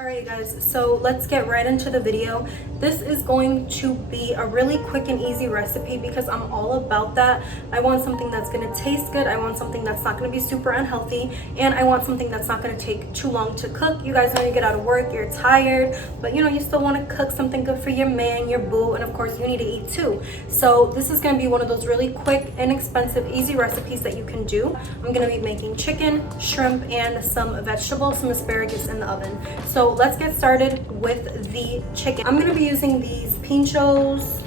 Alright guys, so let's get right into the video. This is going to be a really quick and easy recipe because I'm all about that. I want something that's going to taste good, I want something that's not going to be super unhealthy, and I want something that's not going to take too long to cook. You guys know you get out of work, you're tired, but you know you still want to cook something good for your man, your boo, and of course you need to eat too. So this is going to be one of those really quick, inexpensive, easy recipes that you can do. I'm going to be making chicken, shrimp, and some vegetables, some asparagus in the oven. So let's get started with the chicken. I'm going to be using these pinchos.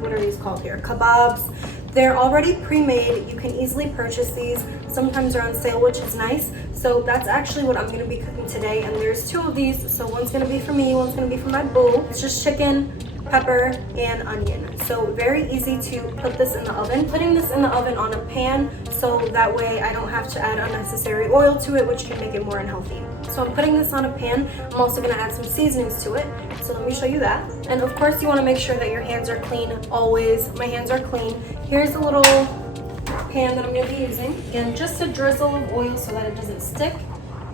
What are these called here? Kabobs. They're already pre-made. You can easily purchase these. Sometimes they're on sale, which is nice. So that's actually what I'm going to be cooking today. And there's two of these. So one's going to be for me, one's going to be for my boo. It's just chicken, pepper, and onion. So very easy to put this in the oven. Putting this in the oven on a pan so that way I don't have to add unnecessary oil to it, which can make it more unhealthy. So I'm putting this on a pan. I'm also going to add some seasonings to it. So let me show you that. And of course you want to make sure that your hands are clean always. My hands are clean. Here's a little pan that I'm going to be using. Again, just a drizzle of oil so that it doesn't stick,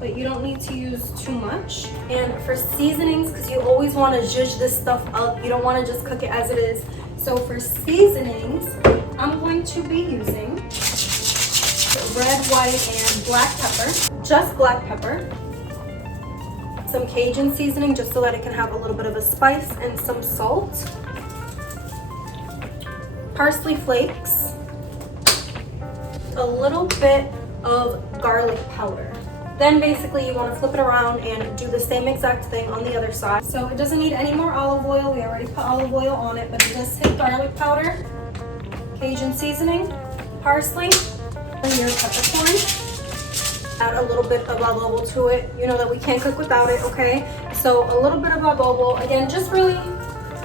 but you don't need to use too much. And for seasonings, because you always want to zhuzh this stuff up, you don't want to just cook it as it is. So for seasonings, I'm going to be using red, white, and black pepper. Just black pepper. Some Cajun seasoning just so that it can have a little bit of a spice, and some salt. Parsley flakes. A little bit of garlic powder. Then basically you want to flip it around and do the same exact thing on the other side. So it doesn't need any more olive oil. We already put olive oil on it, but it does take garlic powder, Cajun seasoning, parsley, and your peppercorn. Add a little bit of adobo to it. You know that we can't cook without it, okay? So a little bit of adobo. Again, just really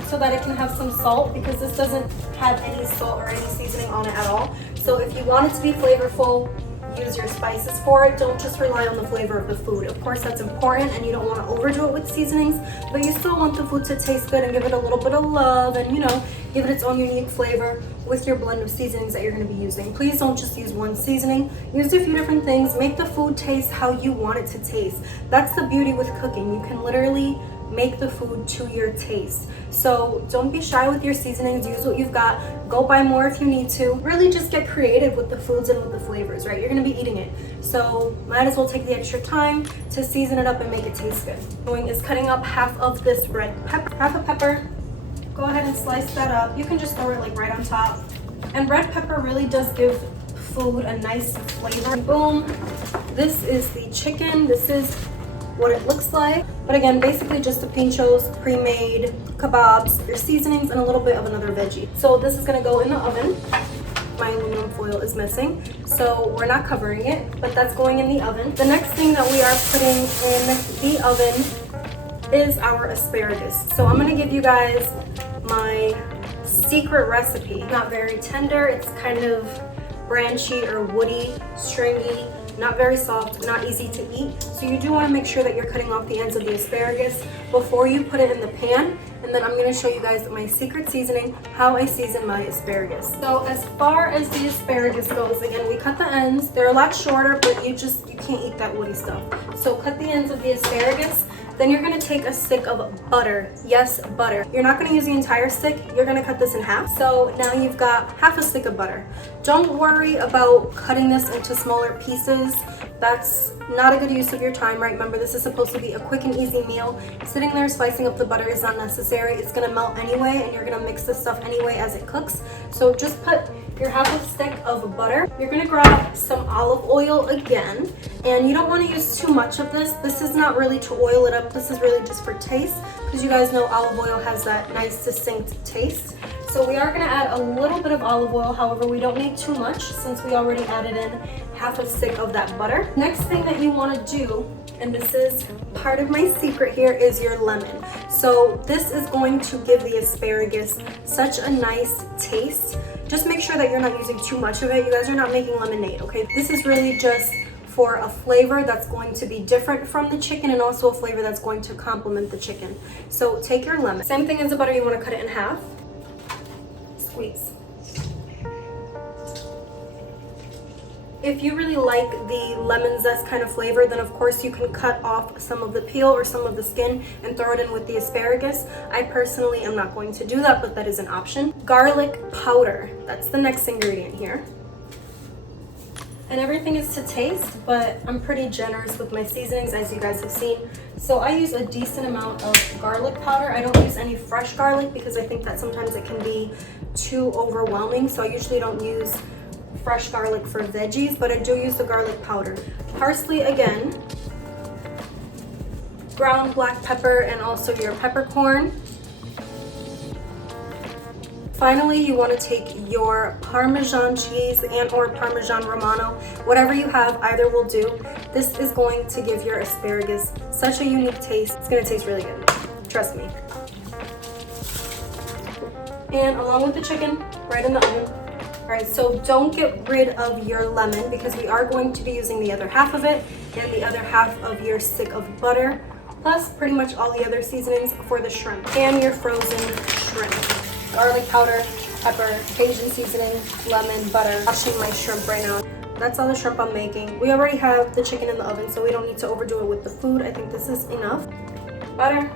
so that it can have some salt, because this doesn't have any salt or any seasoning on it at all. So if you want it to be flavorful, use your spices for it. Don't just rely on the flavor of the food. Of course that's important and you don't want to overdo it with seasonings, but you still want the food to taste good and give it a little bit of love and, you know, give it its own unique flavor with your blend of seasonings that you're going to be using. Please don't just use one seasoning. Use a few different things. Make the food taste how you want it to taste. That's the beauty with cooking. You can literally make the food to your taste. So don't be shy with your seasonings. Use what you've got. Go buy more if you need to. Really just get creative with the foods and with the flavors, right? You're going to be eating it. So might as well take the extra time to season it up and make it taste good. Doing is cutting up half of this red pepper, half a pepper. Go ahead and slice that up. You can just throw it like right on top. And red pepper really does give food a nice flavor. Boom. This is the chicken. This is what it looks like. But again, basically just the pinchos, pre-made kabobs, your seasonings, and a little bit of another veggie. So this is gonna go in the oven. My aluminum foil is missing, so we're not covering it, but that's going in the oven. The next thing that we are putting in the oven is our asparagus. So I'm gonna give you guys my secret recipe. Not very tender, it's kind of branchy or woody, stringy, not very soft, not easy to eat. So you do want to make sure that you're cutting off the ends of the asparagus before you put it in the pan. And then I'm going to show you guys my secret seasoning, how I season my asparagus. So as far as the asparagus goes, again, we cut the ends. They're a lot shorter, but you can't eat that woody stuff. So cut the ends of the asparagus. Then you're going to take a stick of butter. Yes, butter. You're not going to use the entire stick. You're going to cut this in half. So now you've got half a stick of butter. Don't worry about cutting this into smaller pieces. That's not a good use of your time, right? Remember, this is supposed to be a quick and easy meal. Sitting there slicing up the butter is not necessary. It's going to melt anyway, and you're going to mix this stuff anyway as it cooks. So just put your half a stick of butter. You're going to grab some olive oil again, and you don't want to use too much of this. This is not really to oil it up. This is really just for taste, because you guys know olive oil has that nice distinct taste. So we are going to add a little bit of olive oil. However, we don't need too much since we already added in half a stick of that butter. Next thing that you want to do, and this is part of my secret here, is your lemon. So this is going to give the asparagus such a nice taste. Just make sure that you're not using too much of it. You guys are not making lemonade, okay? This is really just for a flavor that's going to be different from the chicken, and also a flavor that's going to complement the chicken. So take your lemon. Same thing as the butter, you want to cut it in half. Squeeze. If you really like the lemon zest kind of flavor, then of course you can cut off some of the peel or some of the skin and throw it in with the asparagus. I personally am not going to do that, but that is an option. Garlic powder, that's the next ingredient here. And everything is to taste, but I'm pretty generous with my seasonings, as you guys have seen. So I use a decent amount of garlic powder. I don't use any fresh garlic because I think that sometimes it can be too overwhelming. So I usually don't use fresh garlic for veggies, but I do use the garlic powder. Parsley again, ground black pepper, and also your peppercorn. Finally, you want to take your Parmesan cheese and or Parmesan Romano, whatever you have, either will do. This is going to give your asparagus such a unique taste. It's going to taste really good, trust me. And along with the chicken, right in the oven. All right, so don't get rid of your lemon because we are going to be using the other half of it and the other half of your stick of butter, plus pretty much all the other seasonings for the shrimp and your frozen shrimp. Garlic powder, pepper, Cajun seasoning, lemon, butter. Washing my shrimp right now. That's all the shrimp I'm making. We already have the chicken in the oven, so we don't need to overdo it with the food. I think this is enough. Butter,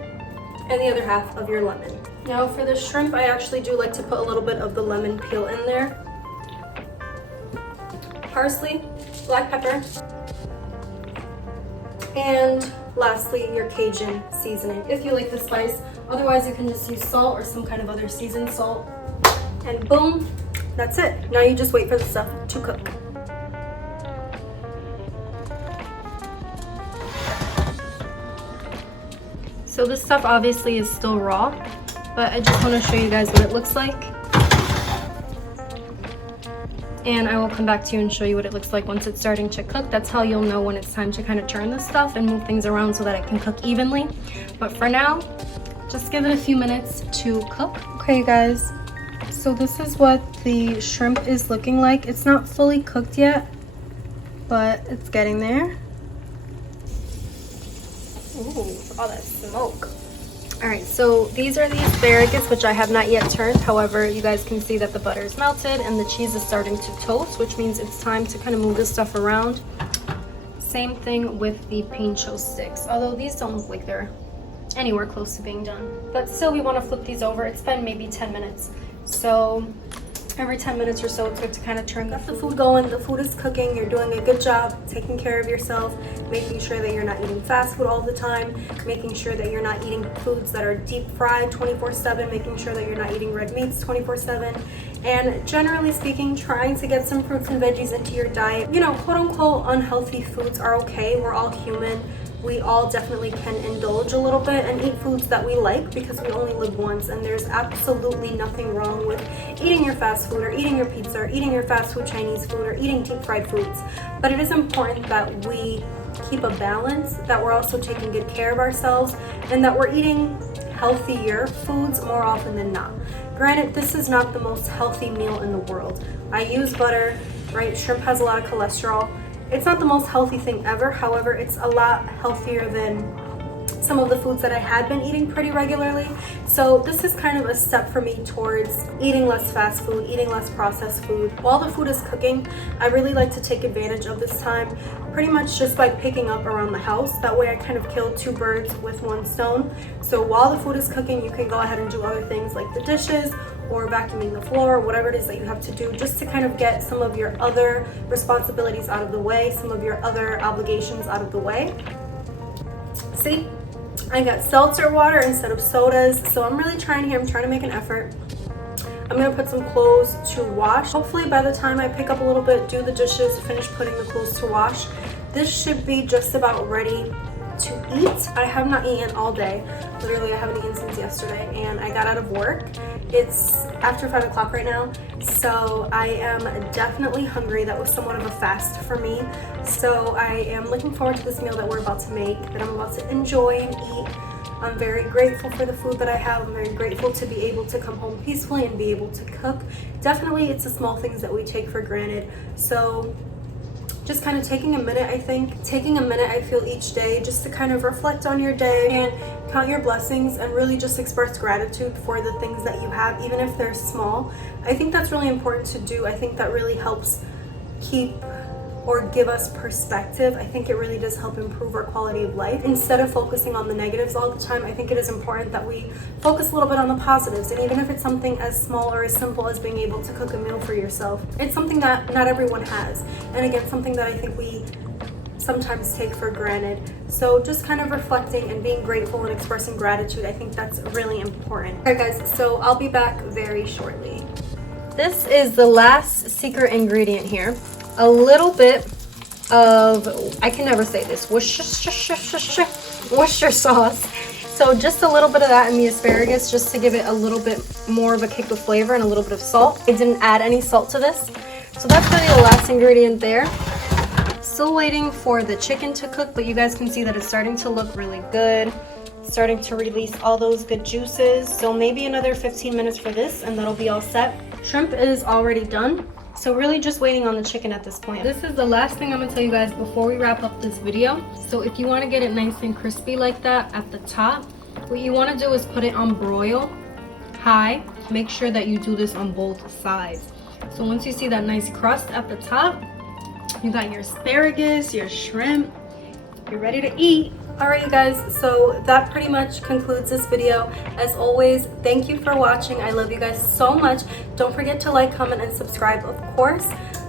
and the other half of your lemon. Now for the shrimp, I actually do like to put a little bit of the lemon peel in there. Parsley, black pepper, and lastly, your Cajun seasoning, if you like the spice. Otherwise, you can just use salt or some kind of other seasoned salt. And boom, that's it. Now you just wait for the stuff to cook. So this stuff obviously is still raw, but I just want to show you guys what it looks like. And I will come back to you and show you what it looks like once it's starting to cook. That's how you'll know when it's time to kind of turn this stuff and move things around so that it can cook evenly. But for now, just give it a few minutes to cook. Okay, you guys, so this is what the shrimp is looking like. It's not fully cooked yet, but it's getting there. Ooh, all that smoke. All right, so these are the asparagus, which I have not yet turned. However, you guys can see that the butter is melted and the cheese is starting to toast, which means it's time to kind of move this stuff around. Same thing with the pincho sticks, although these don't look like they're anywhere close to being done. But still, we want to flip these over. It's been maybe 10 minutes. So every 10 minutes or so, it's good to kind of turn the food going. The food is cooking. You're doing a good job taking care of yourself, making sure that you're not eating fast food all the time, making sure that you're not eating foods that are deep fried 24/7, making sure that you're not eating red meats 24/7, and generally speaking, trying to get some fruits and veggies into your diet. You know, quote unquote unhealthy foods are okay. We're all human. We all definitely can indulge a little bit and eat foods that we like because we only live once, and there's absolutely nothing wrong with eating your fast food or eating your pizza or eating your fast food Chinese food or eating deep fried foods. But it is important that we keep a balance, that we're also taking good care of ourselves, and that we're eating healthier foods more often than not. Granted, this is not the most healthy meal in the world. I use butter, right? Shrimp has a lot of cholesterol. It's not the most healthy thing ever. However, it's a lot healthier than some of the foods that I had been eating pretty regularly. So this is kind of a step for me towards eating less fast food, eating less processed food. While the food is cooking, I really like to take advantage of this time pretty much just by picking up around the house. That way I kind of kill two birds with one stone. So while the food is cooking, you can go ahead and do other things like the dishes or vacuuming the floor, whatever it is that you have to do, just to kind of get some of your other responsibilities out of the way, some of your other obligations out of the way. See, I got seltzer water instead of sodas, so I'm really trying here. I'm trying to make an effort. I'm gonna put some clothes to wash. Hopefully by the time I pick up a little bit, do the dishes, finish putting the clothes to wash, this should be just about ready to eat. I have not eaten all day. Literally, I haven't eaten since yesterday, and I got out of work. It's after 5 o'clock right now, so I am definitely hungry. That was somewhat of a fast for me. So I am looking forward to this meal that we're about to make, that I'm about to enjoy and eat. I'm very grateful for the food that I have. I'm very grateful to be able to come home peacefully and be able to cook. Definitely, it's the small things that we take for granted. So just kind of taking a minute, I feel each day just to kind of reflect on your day and count your blessings and really just express gratitude for the things that you have, even if they're small. I think that's really important to do. I think that really helps keep or give us perspective. I think it really does help improve our quality of life. Instead of focusing on the negatives all the time, I think it is important that we focus a little bit on the positives. And even if it's something as small or as simple as being able to cook a meal for yourself, it's something that not everyone has. And again, something that I think we sometimes take for granted. So just kind of reflecting and being grateful and expressing gratitude, I think that's really important. All right guys, so I'll be back very shortly. This is the last secret ingredient here. A little bit of, I can never say this, Worcester sauce. So just a little bit of that in the asparagus, just to give it a little bit more of a kick of flavor, and a little bit of salt. I didn't add any salt to this. So that's really the last ingredient there. Still waiting for the chicken to cook, but you guys can see that it's starting to look really good. It's starting to release all those good juices. So maybe another 15 minutes for this and that'll be all set. Shrimp is already done. So really just waiting on the chicken at this point. This is the last thing I'm gonna tell you guys before we wrap up this video. So if you wanna get it nice and crispy like that at the top, what you wanna do is put it on broil high. Make sure that you do this on both sides. So once you see that nice crust at the top, you got your asparagus, your shrimp, you're ready to eat. All right, you guys, so that pretty much concludes this video. As always, thank you for watching. I love you guys so much. Don't forget to like, comment, and subscribe, of course.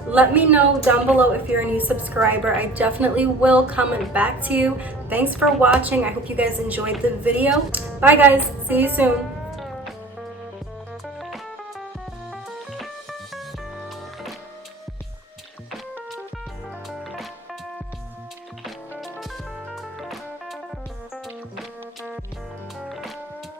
Let me know down below if you're a new subscriber. I definitely will comment back to you. Thanks for watching. I hope you guys enjoyed the video. Bye, guys. See you soon.